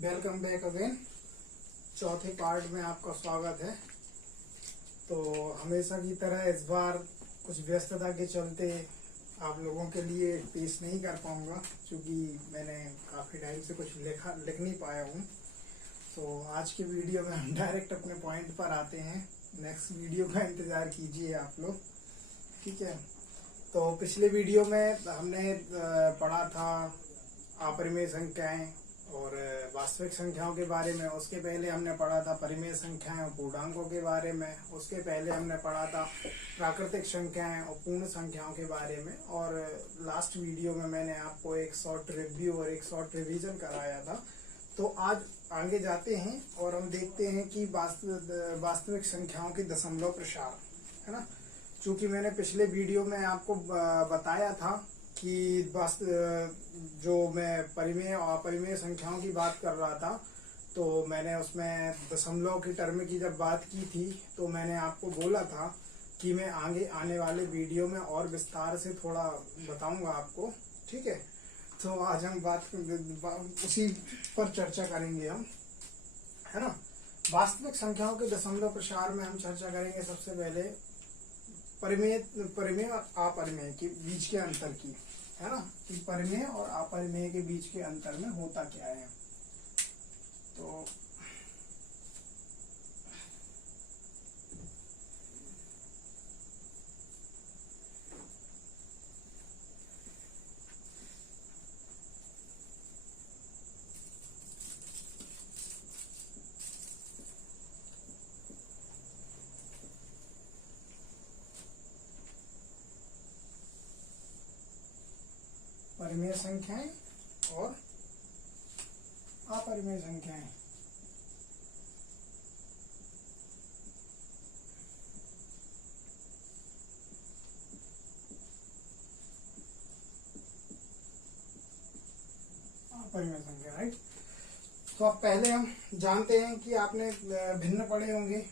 Welcome back again. चौथे part में आपका स्वागत है। तो हमेशा की तरह इस बार कुछ व्यस्तता के चलते आप लोगों के लिए पेश नहीं कर पाऊंगा, क्योंकि मैंने काफ़ी टाइम से कुछ लिख नहीं पाया हूँ। तो आज के वीडियो में हम डायरेक्ट अपने पॉइंट पर आते हैं। नेक्स्ट वीडियो का इंतज़ार कीजिए आप लोग, ठीक है। तो पिछले वीडियो में हमने पढ़ा था अपरिमेय संख्याएं और वास्तविक संख्याओं के बारे में। उसके पहले हमने पढ़ा था परिमेय संख्याएं और पूर्णांकों के बारे में। उसके पहले हमने पढ़ा था प्राकृतिक संख्याएं और पूर्ण संख्याओं के बारे में। और लास्ट वीडियो में मैंने आपको एक शॉर्ट रिव्यू और एक शॉर्ट रिवीजन कराया था। तो आज आगे जाते हैं और हम देखते हैं कि वास्तविक संख्याओं की दशमलव प्रसार, है ना। चूंकि मैंने पिछले वीडियो में आपको बताया था कि जो मैं परिमेय और अपरिमेय संख्याओं की बात कर रहा था, तो मैंने उसमें दशमलव की टर्म की जब बात की थी तो मैंने आपको बोला था कि मैं आगे आने वाले वीडियो में और विस्तार से थोड़ा बताऊंगा आपको, ठीक है। तो आज हम उसी पर चर्चा करेंगे हम, है ना। वास्तविक संख्याओं के दशमलव प्रसार में हम चर्चा करेंगे सबसे पहले परिमेय और अपरिमेय के बीच के अंतर की, है ना, कि परिमेय और अपरिमेय के बीच के अंतर में होता क्या है। तो परिमेय संख्याएं और अपरिमेय संख्याएं। अपरिमेय संख्या, राइट। तो अब पहले हम जानते हैं कि आपने भिन्न पढ़े होंगे।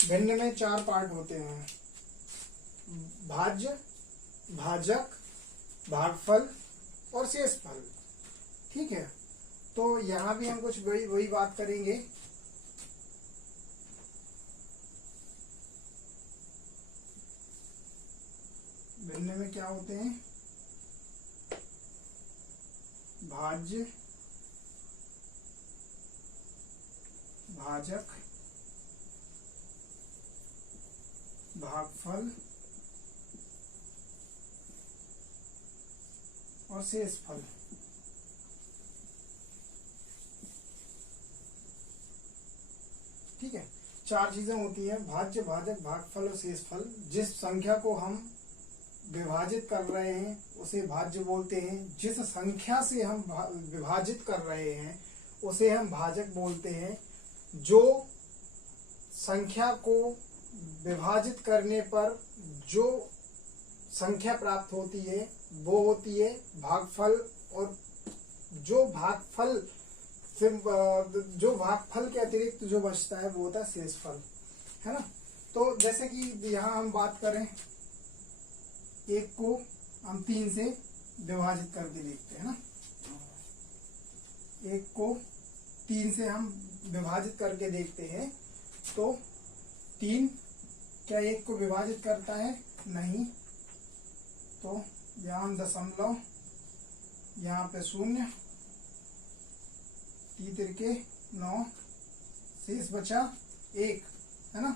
भिन्न में 4 पार्ट होते हैं: भाज्य, भाजक, भागफल और शेषफल, ठीक है। तो यहाँ भी हम कुछ वही बात करेंगे। भिन्न में क्या होते हैं? भाज्य, भाजक, भागफल और शेषफल, ठीक है। 4 चीजें होती हैं: भाज्य, भाजक, भागफल और शेषफल। जिस संख्या को हम विभाजित कर रहे हैं उसे भाज्य बोलते हैं। जिस संख्या से हम विभाजित कर रहे हैं उसे हम भाजक बोलते हैं। जो संख्या को विभाजित करने पर जो संख्या प्राप्त होती है वो होती है भागफल। और जो भागफल के अतिरिक्त जो बचता है वो होता है शेषफल, है ना। तो जैसे कि यहाँ हम बात करें, 1 को हम 3 से विभाजित करके देखते हैं ना। 1 को 3 से हम विभाजित करके देखते हैं तो 3 क्या 1 को विभाजित करता है? नहीं। तो यहाँ दशमलव, यहाँ पे 0, 3 तिरके 9, शेष बचा 1, है ना।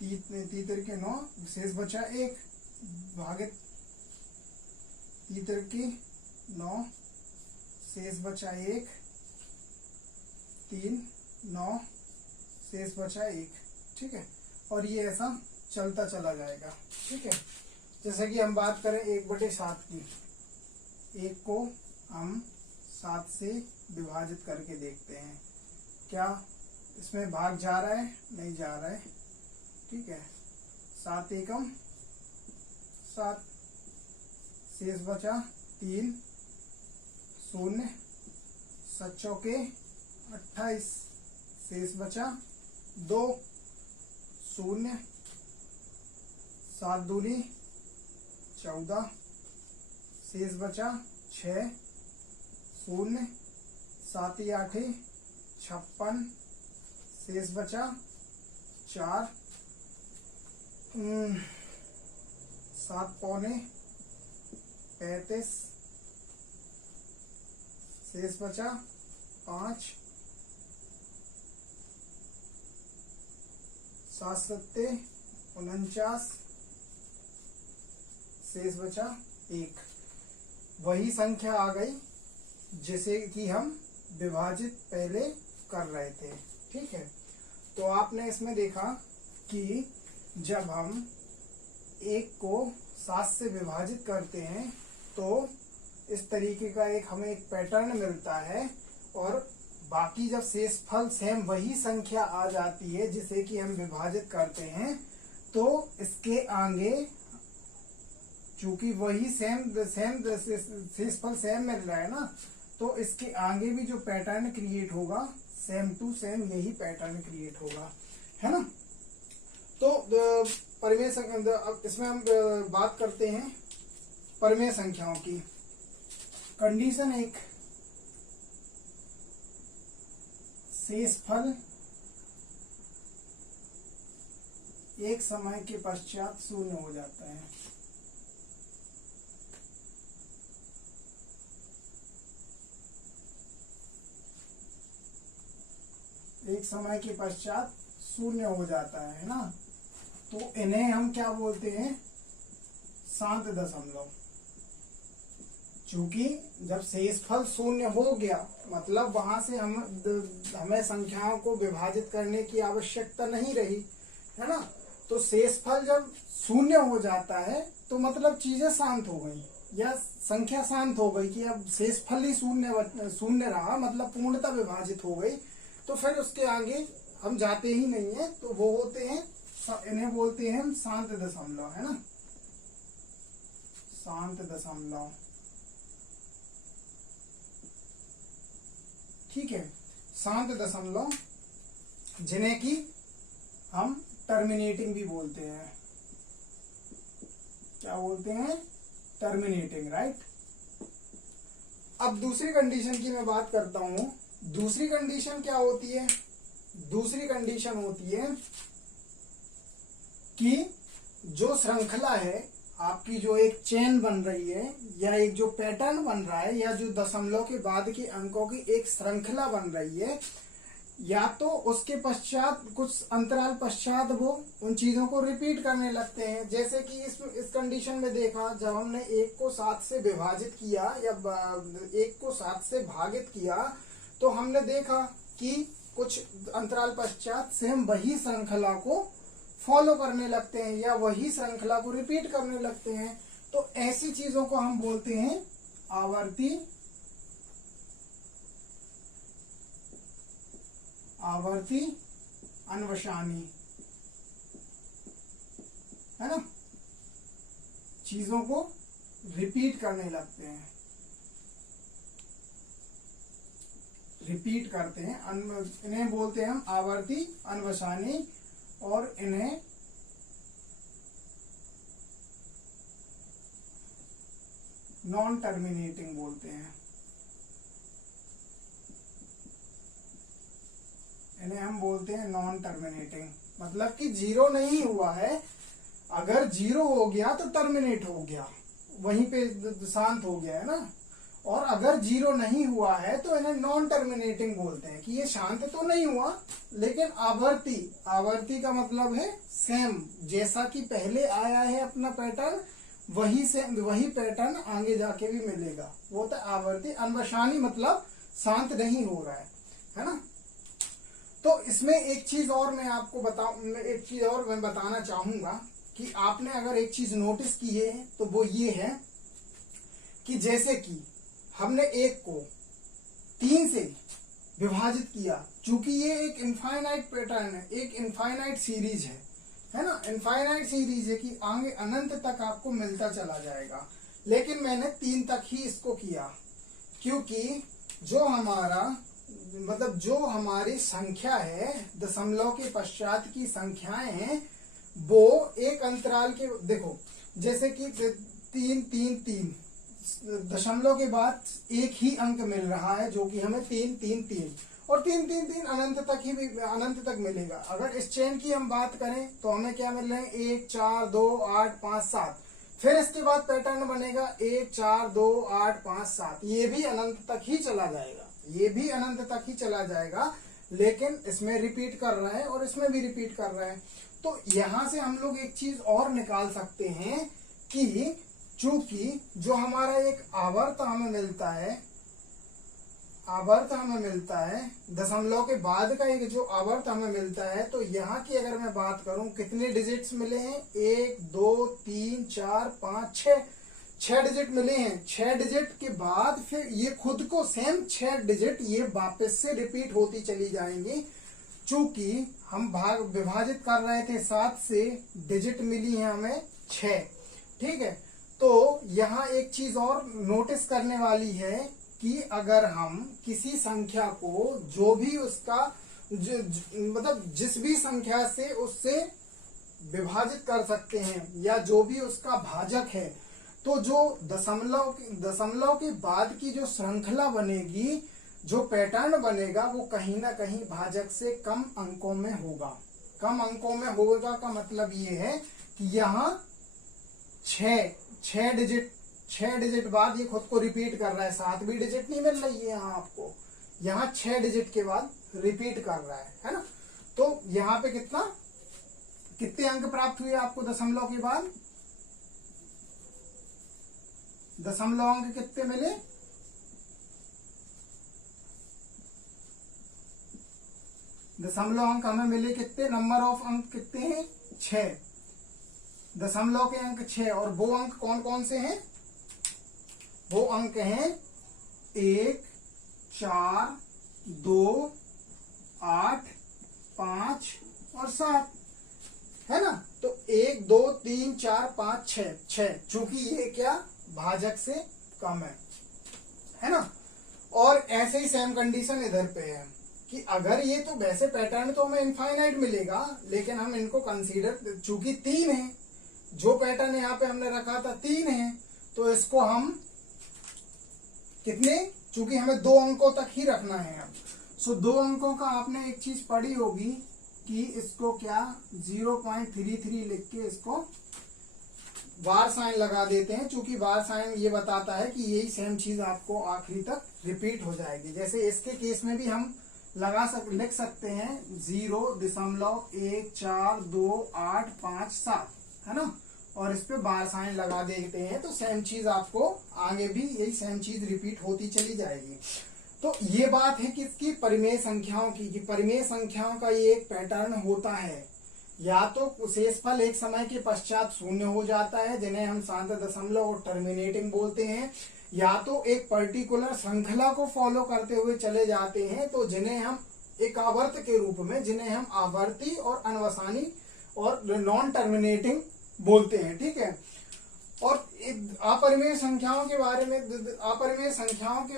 3 तिरके 9, शेष बचा 1, भागित 3 तिरके 9, शेष बचा 1, 3, 9, शेष बचा 1, ठीक है। और ये ऐसा चलता चला जाएगा, ठीक है। जैसे कि हम बात करें 1/7 की, 1 को हम 7 से विभाजित करके देखते हैं। क्या इसमें भाग जा रहा है? नहीं जा रहा है, ठीक है। 7 एकम 7, शेष बचा 3, 0, 7 चौके 28, शेष बचा 2, 0, 7 दूनी 14, शेष बचा 6, 0, 7 8 56, शेष बचा 4, 7 पौने 35, शेष बचा 5, 7 सत्ते 49, शेष बचा 1। वही संख्या आ गई जिसे कि हम विभाजित पहले कर रहे थे। ठीक है, तो आपने इसमें देखा कि जब हम 1 को 7 से विभाजित करते हैं तो इस तरीके का हमें एक पैटर्न मिलता है, और बाकी जब शेषफल सेम वही संख्या आ जाती है जिसे कि हम विभाजित करते हैं, तो इसके आगे चूंकि वही सेम शेषफल सेम मिल रहा है ना, तो इसके आगे भी जो पैटर्न क्रिएट होगा सेम टू सेम यही पैटर्न क्रिएट होगा, है ना। तो परिमेय संख्या, अब इसमें हम बात करते हैं परिमेय संख्याओं की। कंडीशन 1, शेषफल एक समय के पश्चात 0 हो जाता है। एक समय के पश्चात 0 हो जाता है ना, तो इन्हें हम क्या बोलते हैं, शांत दशमलव। चूंकि जब शेषफल 0 हो गया मतलब वहां से हमें संख्याओं को विभाजित करने की आवश्यकता नहीं रही, है ना। तो शेषफल जब 0 हो जाता है तो मतलब चीजें शांत हो गई या संख्या शांत हो गई कि अब शेषफल ही 0 रहा, मतलब पूर्णतः विभाजित हो गई, तो फिर उसके आगे हम जाते ही नहीं है। तो वो होते हैं, इन्हें बोलते हैं हम शांत दशमलव, है ना, शांत दशमलव। ठीक है, शांत दशमलव जिन्हें कि हम टर्मिनेटिंग भी बोलते हैं। क्या बोलते हैं, टर्मिनेटिंग, राइट। अब दूसरी कंडीशन की मैं बात करता हूं। दूसरी कंडीशन क्या होती है, दूसरी कंडीशन होती है कि जो श्रृंखला है आपकी, जो एक चेन बन रही है या एक जो पैटर्न बन रहा है, या जो दशमलव के बाद के अंकों की एक श्रृंखला बन रही है, या तो उसके पश्चात कुछ अंतराल पश्चात वो उन चीजों को रिपीट करने लगते हैं। जैसे कि इस कंडीशन में देखा, जब हमने 1 को 7 से विभाजित किया या 1 को 7 से भागित किया, तो हमने देखा कि कुछ अंतराल पश्चात से हम वही श्रृंखला को फॉलो करने लगते हैं या वही श्रृंखला को रिपीट करने लगते हैं। तो ऐसी चीजों को हम बोलते हैं आवर्ती अन्वसानी, है ना, चीजों को रिपीट करने लगते हैं, रिपीट करते हैं। इन्हें बोलते हैं हम आवर्ती अन्वसानी, और इन्हें नॉन टर्मिनेटिंग बोलते हैं। इन्हें हम बोलते हैं नॉन टर्मिनेटिंग, मतलब कि 0 नहीं हुआ है। अगर 0 हो गया तो टर्मिनेट हो गया, वहीं पे शांत हो गया, है ना। और अगर 0 नहीं हुआ है तो इन्हें नॉन टर्मिनेटिंग बोलते हैं कि ये शांत तो नहीं हुआ लेकिन आवर्ती, आवर्ती का मतलब है सेम, जैसा कि पहले आया है अपना पैटर्न वही पैटर्न आगे जाके भी मिलेगा, वो तो आवर्ती। अन्वसानी मतलब शांत नहीं हो रहा है ना। तो इसमें एक चीज और मैं आपको एक चीज और मैं बताना चाहूंगा कि आपने अगर एक चीज नोटिस की है तो वो ये है कि जैसे कि हमने 1 को 3 से विभाजित किया, चूंकि ये एक इनफाइनाइट पैटर्न है, एक इनफाइनाइट सीरीज है ना, इनफाइनाइट सीरीज है कि आगे अनंत तक आपको मिलता चला जाएगा। लेकिन मैंने 3 तक ही इसको किया, क्योंकि जो हमारी संख्या है, दशमलव के पश्चात की संख्याएं हैं, वो एक अंतराल के, देखो जैसे कि 3 3 3 दशमलव के बाद एक ही अंक मिल रहा है जो कि हमें 3 3 3 और 3 3 3 अनंत तक ही अनंत तक मिलेगा। अगर इस चेन की हम बात करें तो हमें क्या मिल रहे हैं 1 4 2 8 5 7। फिर इसके बाद पैटर्न बनेगा 1 4 2 8 5 7। ये भी अनंत तक ही चला जाएगा, ये भी अनंत तक ही चला जाएगा, लेकिन इसमें रिपीट कर रहा है और इसमें भी रिपीट कर रहा है। तो यहां से हम लोग एक चीज और निकाल सकते हैं कि चूंकि जो हमारा एक आवर्त हमें मिलता है, आवर्त हमें मिलता है दशमलव के बाद का एक जो आवर्त हमें मिलता है, तो यहाँ की अगर मैं बात करूं कितने डिजिट्स मिले हैं 1 2 3 4 5 6 6 डिजिट मिले हैं। 6 डिजिट के बाद फिर ये खुद को सेम 6 डिजिट ये वापस से रिपीट होती चली जाएंगी। चूंकि हम भाग विभाजित कर रहे थे 7 से, डिजिट मिली है हमें 6। ठीक है, तो यहाँ एक चीज और नोटिस करने वाली है कि अगर हम किसी संख्या को जो भी उसका मतलब जिस भी संख्या से उससे विभाजित कर सकते हैं या जो भी उसका भाजक है, तो जो दशमलव के बाद की जो श्रृंखला बनेगी, जो पैटर्न बनेगा, वो कहीं ना कहीं भाजक से कम अंकों में होगा। कम अंकों में होगा का मतलब ये है कि यहाँ 6 डिजिट बाद ये खुद को रिपीट कर रहा है। 7वीं डिजिट नहीं मिल रही है यहाँ आपको, यहाँ 6 डिजिट के बाद रिपीट कर रहा है ना। तो यहाँ पे कितने अंक प्राप्त हुए आपको दशमलव के बाद? दशमलव अंक कितने मिले? दशमलव अंक हमें मिले कितने? नंबर ऑफ अंक कितने हैं? 6। दशमलव के अंक 6 और वो अंक कौन कौन से हैं? वो अंक हैं 1 4 2 8 5 और 7, है ना। तो 1 2 3 4 5 6, चूंकि ये क्या भाजक से कम है ना। और ऐसे ही सेम कंडीशन इधर पे है कि अगर ये, तो वैसे पैटर्न तो हमें इनफाइनाइट मिलेगा, लेकिन हम इनको कंसीडर, चूंकि 3 है, जो पैटर्न यहाँ पे हमने रखा था 3 है, तो इसको हम कितने, चूंकि हमें 2 अंकों तक ही रखना है अब। सो 2 अंकों का आपने एक चीज पढ़ी होगी कि इसको क्या 0.33 लिख के इसको बार साइन लगा देते हैं, चूंकि बार साइन ये बताता है कि यही सेम चीज आपको आखिरी तक रिपीट हो जाएगी। जैसे इसके केस में भी हम लिख सकते हैं 0.142857, है ना, और इस पे बार साइन लगा देते हैं, तो सेम चीज आपको आगे भी यही सेम चीज रिपीट होती चली जाएगी। तो ये बात है कि इसकी परिमेय संख्याओं की, कि परिमेय संख्याओं का ये एक पैटर्न होता है, या तो शेषफल एक समय के पश्चात शून्य हो जाता है, जिन्हें हम शांत दशमलव और टर्मिनेटिंग बोलते हैं, या तो एक पर्टिकुलर श्रृंखला को फॉलो करते हुए चले जाते हैं, तो जिन्हें हम एक आवर्त के रूप में, जिन्हें हम आवर्ती और अनवसानी और नॉन टर्मिनेटिंग बोलते हैं। ठीक है, और अपरिमेय संख्याओं के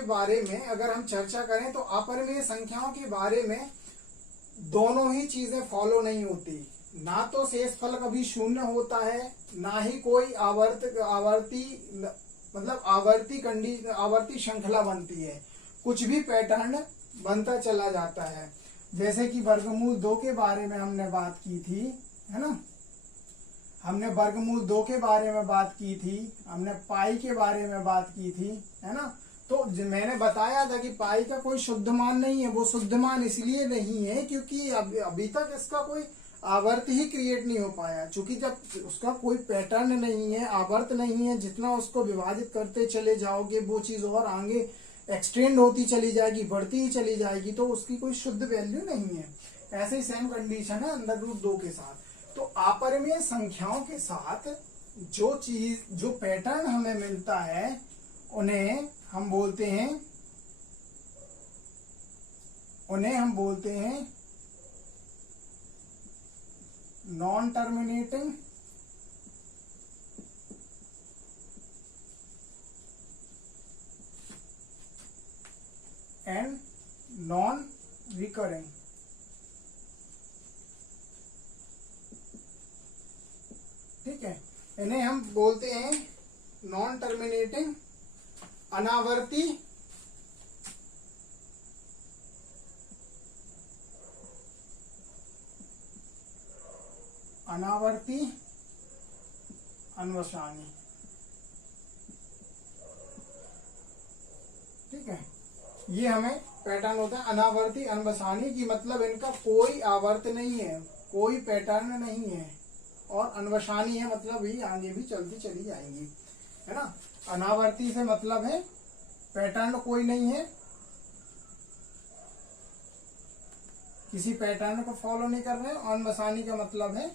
बारे में अगर हम चर्चा करें, तो अपरिमेय संख्याओं के बारे में दोनों ही चीजें फॉलो नहीं होती। ना तो शेषफल कभी शून्य होता है, ना ही कोई आवर्ती श्रृंखला बनती है। कुछ भी पैटर्न बनता चला जाता है। जैसे कि वर्गमूल 2 के बारे में हमने बात की थी, है ना, हमने वर्गमूल 2 के बारे में बात की थी, हमने पाई के बारे में बात की थी, है ना। तो मैंने बताया था कि पाई का कोई शुद्ध मान नहीं है। वो शुद्ध मान इसलिए नहीं है क्योंकि अभी तक इसका कोई आवर्त ही क्रिएट नहीं हो पाया, क्योंकि जब उसका कोई पैटर्न नहीं है, आवर्त नहीं है, जितना उसको विभाजित करते चले जाओगे वो चीज और आगे एक्सटेंड होती चली जाएगी, बढ़ती ही चली जाएगी, तो उसकी कोई शुद्ध वैल्यू नहीं है। ऐसे ही सेम कंडीशन है अंडर रूट 2 के साथ। तो अपरिमेय संख्याओं के साथ जो पैटर्न हमें मिलता है, उन्हें हम बोलते हैं non terminating and non recurring. ठीक है, इन्हें हम बोलते हैं नॉन टर्मिनेटिंग अनावर्ती अनावर्ती अनवसानी। ठीक है, ये हमें पैटर्न होता है। अनावर्ती अनवसानी की मतलब इनका कोई आवर्त नहीं है, कोई पैटर्न नहीं है, और अनवसानी है मतलब ये आगे भी चलती चली जाएंगी, है ना। अनावर्ती से मतलब है पैटर्न कोई नहीं है, किसी पैटर्न को फॉलो नहीं कर रहे हैं। अनवसानी का मतलब है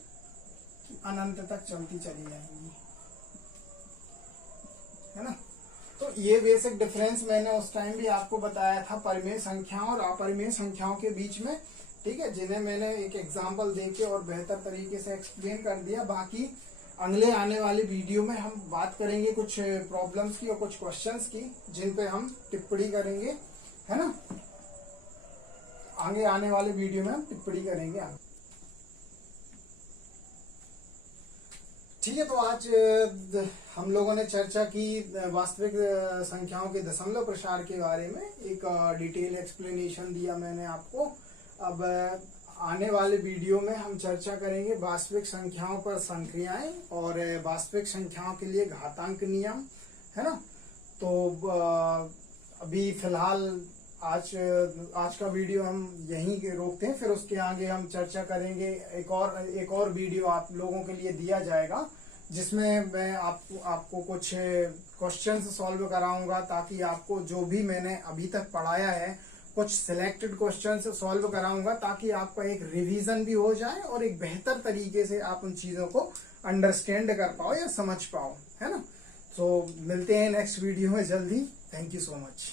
कि अनंत तक चलती चली जाएंगी, है ना। तो ये बेसिक डिफरेंस मैंने उस टाइम भी आपको बताया था परिमेय संख्याओं और अपरिमेय संख्याओं के बीच में, ठीक है, जिन्हें मैंने एक एग्जांपल देके और बेहतर तरीके से एक्सप्लेन कर दिया। बाकी अगले आने वाली वीडियो में हम बात करेंगे कुछ प्रॉब्लम्स की और कुछ क्वेश्चंस की, जिन पे हम टिप्पणी करेंगे, है ना। आगे आने वाले वीडियो में हम टिप्पणी करेंगे। ठीक है, तो आज हम लोगों ने चर्चा की वास्तविक संख्याओं के दशमलव प्रसार के बारे में। एक डिटेल एक्सप्लेनेशन दिया मैंने आपको। अब आने वाले वीडियो में हम चर्चा करेंगे वास्तविक संख्याओं पर संक्रियाएं और वास्तविक संख्याओं के लिए घातांक नियम, है ना। तो अभी फिलहाल आज का वीडियो हम यहीं रोकते हैं, फिर उसके आगे हम चर्चा करेंगे। एक और वीडियो आप लोगों के लिए दिया जाएगा, जिसमें मैं आपको कुछ क्वेश्चंस सॉल्व कराऊंगा, ताकि आपको जो भी मैंने अभी तक पढ़ाया है कुछ सिलेक्टेड क्वेश्चंस सॉल्व कराऊंगा, ताकि आपका एक रिवीजन भी हो जाए और एक बेहतर तरीके से आप उन चीजों को अंडरस्टैंड कर पाओ या समझ पाओ, है ना। तो मिलते हैं नेक्स्ट वीडियो में जल्दी। Thank you so much.